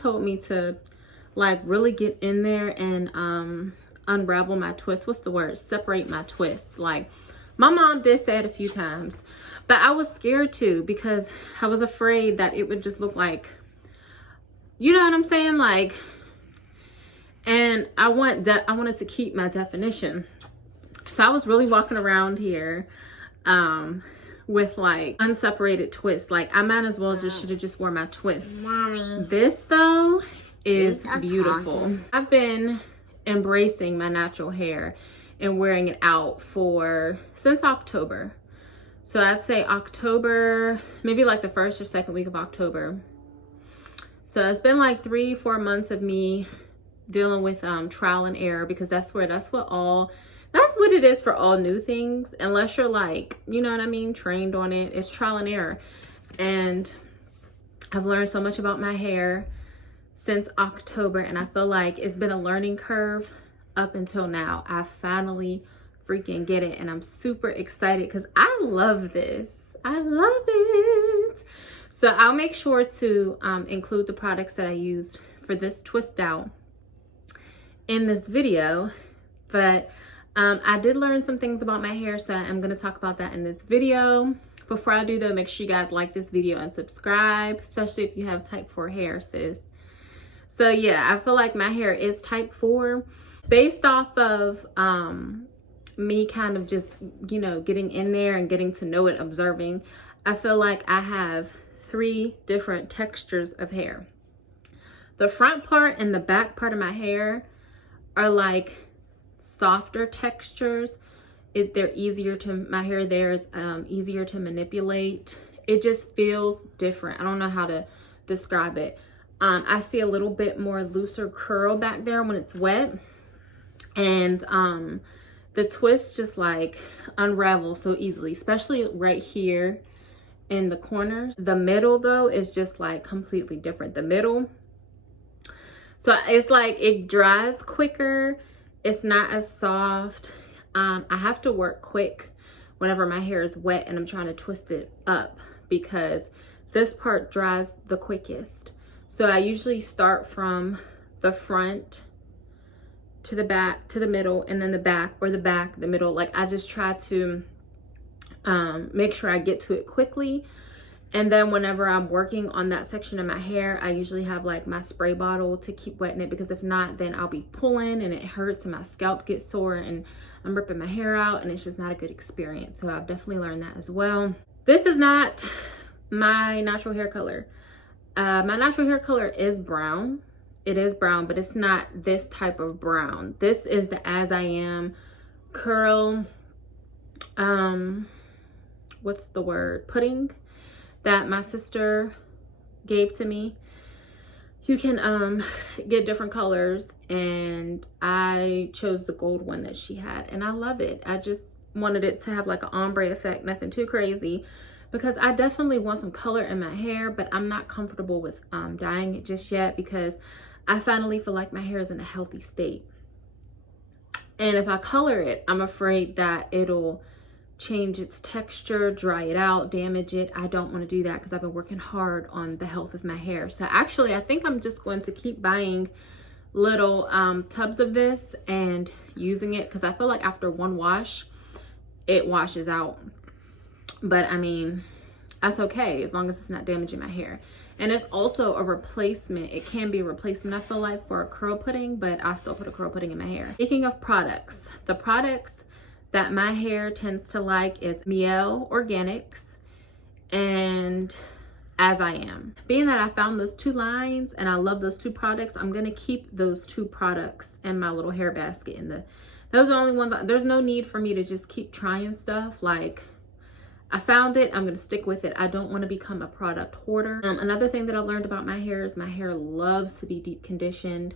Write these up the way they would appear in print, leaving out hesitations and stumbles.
told me to like really get in there and unravel my twist. What's the word? Separate my twists. Like my mom did say it a few times, but I was scared too because I was afraid that it would just look like, you know what I'm saying? Like, and I wanted to keep my definition. So I was really walking around here with like unseparated twists. Like I might as well should have just wore my twist. Mommy. This though is beautiful. I've been embracing my natural hair and wearing it out since October. So I'd say October, maybe like the first or second week of October. So it's been like 3-4 months of me dealing with trial and error, because that's what it is for all new things, unless you're like, you know what I mean, trained on it. It's trial and error. And I've learned so much about my hair since October, and I feel like it's been a learning curve up until now. I finally freaking get it, and I'm super excited because I love this. I love it. So I'll make sure to include the products that I used for this twist out in this video, but I did learn some things about my hair, so I'm going to talk about that in this video. Before I do though, make sure you guys like this video and subscribe, especially if you have type 4 hair, sis. So yeah, I feel like my hair is type 4 based off of me kind of just, you know, getting in there and getting to know it, observing. I feel like I have 3 different textures of hair. The front part and the back part of my hair are like softer textures. They're easier to, my hair there is easier to manipulate. It just feels different. I don't know how to describe it. I see a little bit more looser curl back there when it's wet, and the twists just like unravel so easily, especially right here in the corners. The middle though is just like completely different. The middle, so it's like it dries quicker. It's not as soft. I have to work quick whenever my hair is wet and I'm trying to twist it up, because this part dries the quickest. So I usually start from the front to the back to the middle, and then the back, or the back, the middle. Like I just try to make sure I get to it quickly. And then whenever I'm working on that section of my hair, I usually have like my spray bottle to keep wetting it, because if not, then I'll be pulling and it hurts and my scalp gets sore and I'm ripping my hair out, and it's just not a good experience. So I've definitely learned that as well. This is not my natural hair color. My natural hair color is brown. It is brown, but it's not this type of brown. This is the As I Am curl, what's the word? Pudding that my sister gave to me. You can get different colors, and I chose the gold one that she had, and I love it. I just wanted it to have like an ombre effect, nothing too crazy, because I definitely want some color in my hair, but I'm not comfortable with dyeing it just yet, because I finally feel like my hair is in a healthy state. And if I color it, I'm afraid that it'll change its texture, dry it out, damage it. I don't want to do that, because I've been working hard on the health of my hair. So actually, I think I'm just going to keep buying little tubs of this and using it, because I feel like after one wash, it washes out. But I mean, that's okay as long as it's not damaging my hair. And it's also a replacement. It can be a replacement, I feel like, for a curl pudding, but I still put a curl pudding in my hair. Speaking of products, the products that my hair tends to like is Mielle Organics and As I Am. Being that I found those 2 lines and I love those 2 products, I'm gonna keep those 2 products in my little hair basket. Those are the only ones. There's no need for me to just keep trying stuff. Like, I found it, I'm gonna stick with it. I don't want to become a product hoarder. Another thing that I've learned about my hair is my hair loves to be deep conditioned.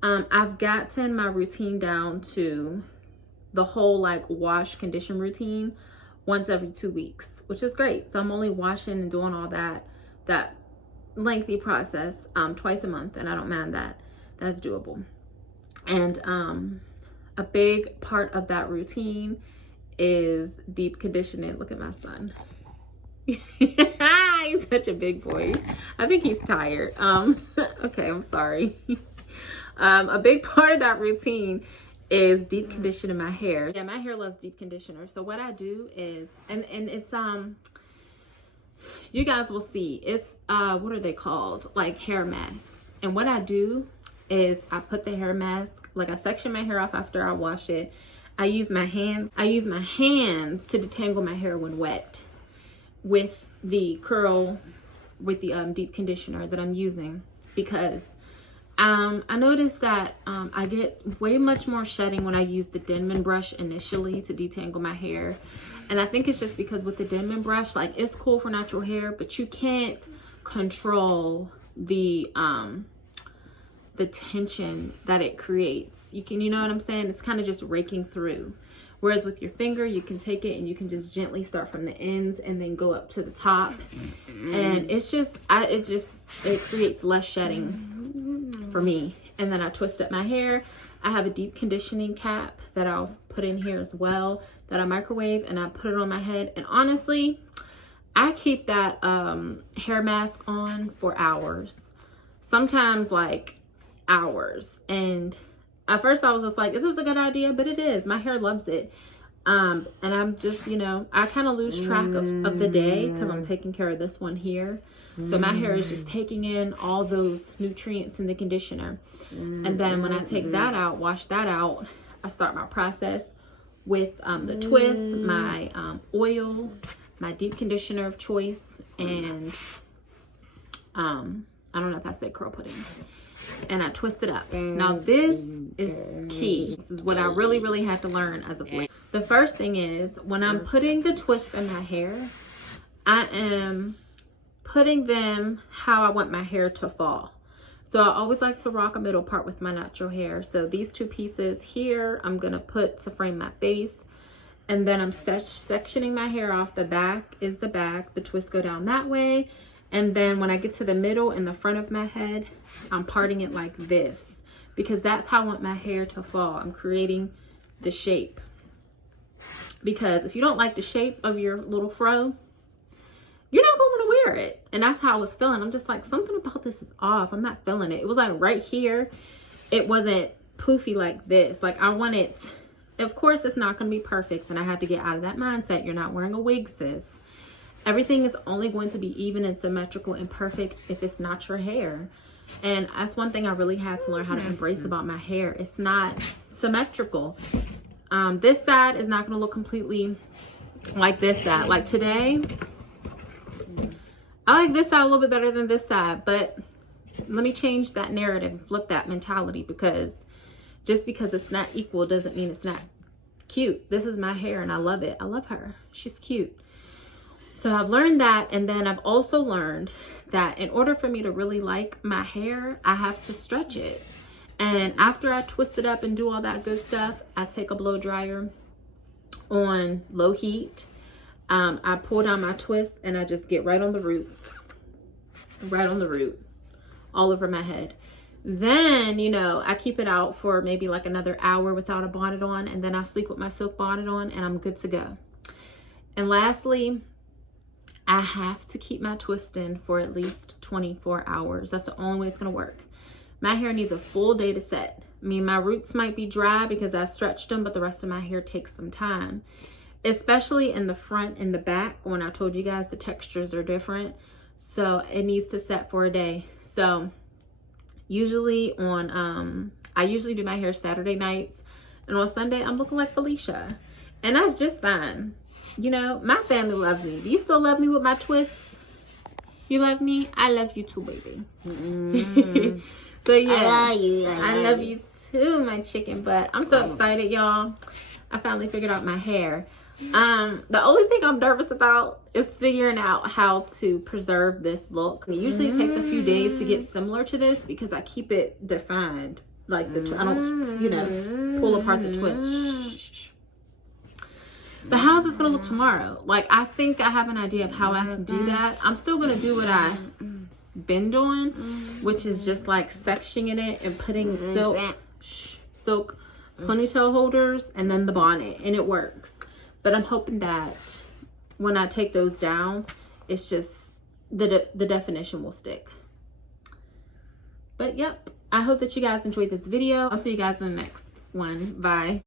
I've gotten my routine down to the whole like wash condition routine once every 2 weeks, which is great. So I'm only washing and doing all that lengthy process twice a month, and I don't mind that. That's doable. And a big part of that routine is deep conditioning. Look at my son. He's such a big boy. I think he's tired. Okay, I'm sorry. A big part of that routine is deep conditioning my hair. Yeah, my hair loves deep conditioner. So what I do is, and it's you guys will see, it's what are they called? Like hair masks. And what I do is I put the hair mask, like I section my hair off after I wash it. I use my hands to detangle my hair when wet with the deep conditioner that I'm using, because I noticed that I get way much more shedding when I use the Denman brush initially to detangle my hair. And I think it's just because with the Denman brush, like, it's cool for natural hair, but you can't control the tension that it creates. You know what I'm saying? It's kind of just raking through. Whereas with your finger, you can take it and you can just gently start from the ends and then go up to the top. And it's just, it creates less shedding for me. And then I twist up my hair. I have a deep conditioning cap that I'll put in here as well, that I microwave, and I put it on my head. And honestly, I keep that hair mask on for hours. Sometimes like hours. And at first I was just like, is this a good idea? But it is. My hair loves it. And I'm just, you know, I kind of lose track of the day because I'm taking care of this one here. So my hair is just taking in all those nutrients in the conditioner. And then when I take that out, wash that out, I start my process with the twist, my oil, my deep conditioner of choice, and I don't know if I said curl pudding. And I twist it up. Now this is key. This is what I really had to learn as of late. The first thing is, when I'm putting the twists in my hair, I am putting them how I want my hair to fall. So I always like to rock a middle part with my natural hair. So these two pieces here, I'm gonna put to frame my face. And then I'm sectioning my hair off. The back is the back. The twists go down that way. And then when I get to the middle and the front of my head, I'm parting it like this, because that's how I want my hair to fall. I'm creating the shape. Because if you don't like the shape of your little fro, you're not going to want to wear it. And that's how I was feeling. I'm just like, something about this is off. I'm not feeling it. It was like right here, it wasn't poofy like this. Like I want it, of course it's not going to be perfect. And I had to get out of that mindset. You're not wearing a wig, sis. Everything is only going to be even and symmetrical and perfect if it's not your hair. And that's one thing I really had to learn how to embrace about my hair. It's not symmetrical. This side is not going to look completely like this side. Like today, I like this side a little bit better than this side, but let me change that narrative and flip that mentality, because just because it's not equal doesn't mean it's not cute. This is my hair and I love it. I love her. She's cute. So I've learned that. And then I've also learned that in order for me to really like my hair, I have to stretch it. And after I twist it up and do all that good stuff, I take a blow dryer on low heat. I pull down my twist and I just get right on the root, all over my head. Then, you know, I keep it out for maybe like another hour without a bonnet on, and then I sleep with my silk bonnet on and I'm good to go. And lastly, I have to keep my twist in for at least 24 hours. That's the only way it's gonna work. My hair needs a full day to set. I mean, my roots might be dry because I stretched them, but the rest of my hair takes some time. Especially in the front and the back, when I told you guys the textures are different. So it needs to set for a day. So usually on, I usually do my hair Saturday nights, and on Sunday I'm looking like Felicia. And that's just fine. You know, my family loves me. Do you still love me with my twists? You love me? I love you too, baby. So yeah, I love you. I love you too, my chicken butt. I'm so excited, y'all. I finally figured out my hair. The only thing I'm nervous about is figuring out how to preserve this look. It usually takes a few days to get similar to this because I keep it defined. Like I don't, you know, pull apart the twist. But how is this gonna look tomorrow? Like, I think I have an idea of how I can do that. I'm still gonna do what I've been doing, which is just like sectioning it and putting silk ponytail holders and then the bonnet, and it works. But I'm hoping that when I take those down, it's just the definition will stick. But yep, I hope that you guys enjoyed this video. I'll see you guys in the next one. Bye.